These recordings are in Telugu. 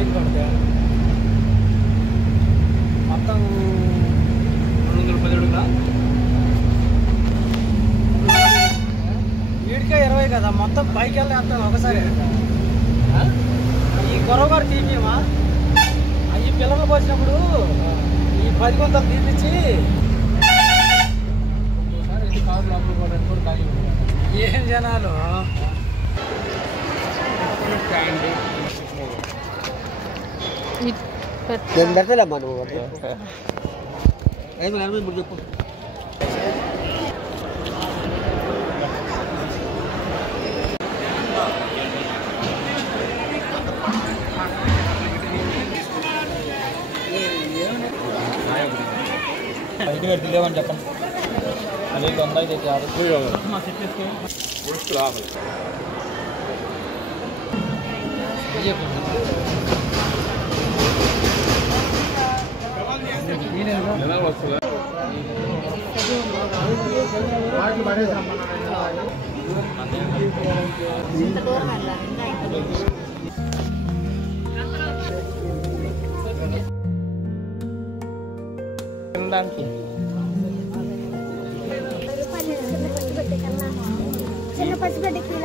ఐదు పడతాయి మొత్తం 217 వీడికే 20 కదా మొత్తం పైకి వెళ్ళేస్తాను ఒకసారి ఈ కొరవగారు తీపియమా ఈ పిల్లలు పోసినప్పుడు ఈ 10 గుంతలు తీపిచ్చి కారు లోపల కూడా ఖాళీ ఏం జనాలు నేను పెడతలేమ్మా నువ్వు ఇప్పుడు చెప్పు బయట పెట్టి లేవని చెప్పండి అదే 100 అయితే కాదు తినడానికి చిన్న పసిబిడ్డకి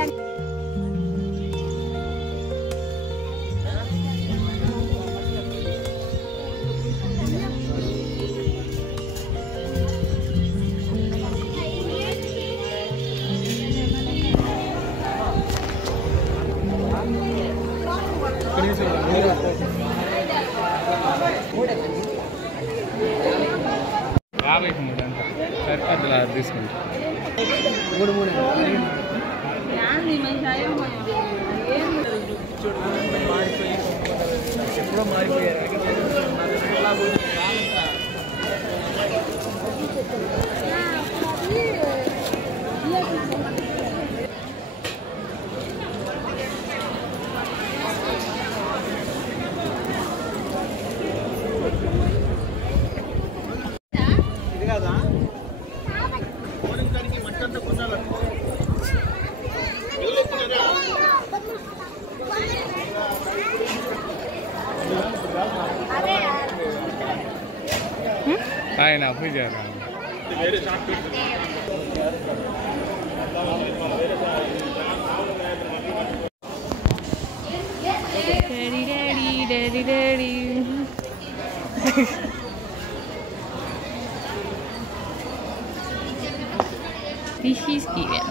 సరిపడ్డలా తీసుకుంటా ఎప్పుడో మారిపోయారు ఇది కదా ఆయన పూజ This is given.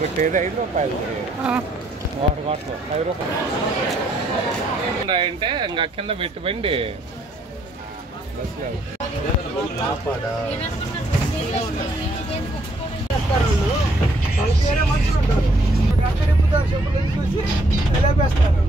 కొట్టేది 5 రూపాయలు 1 కోట్లు 5 రూపాయలు అంటే ఇంకా కింద పెట్టుబండి చూసి ఎలా వేస్తారు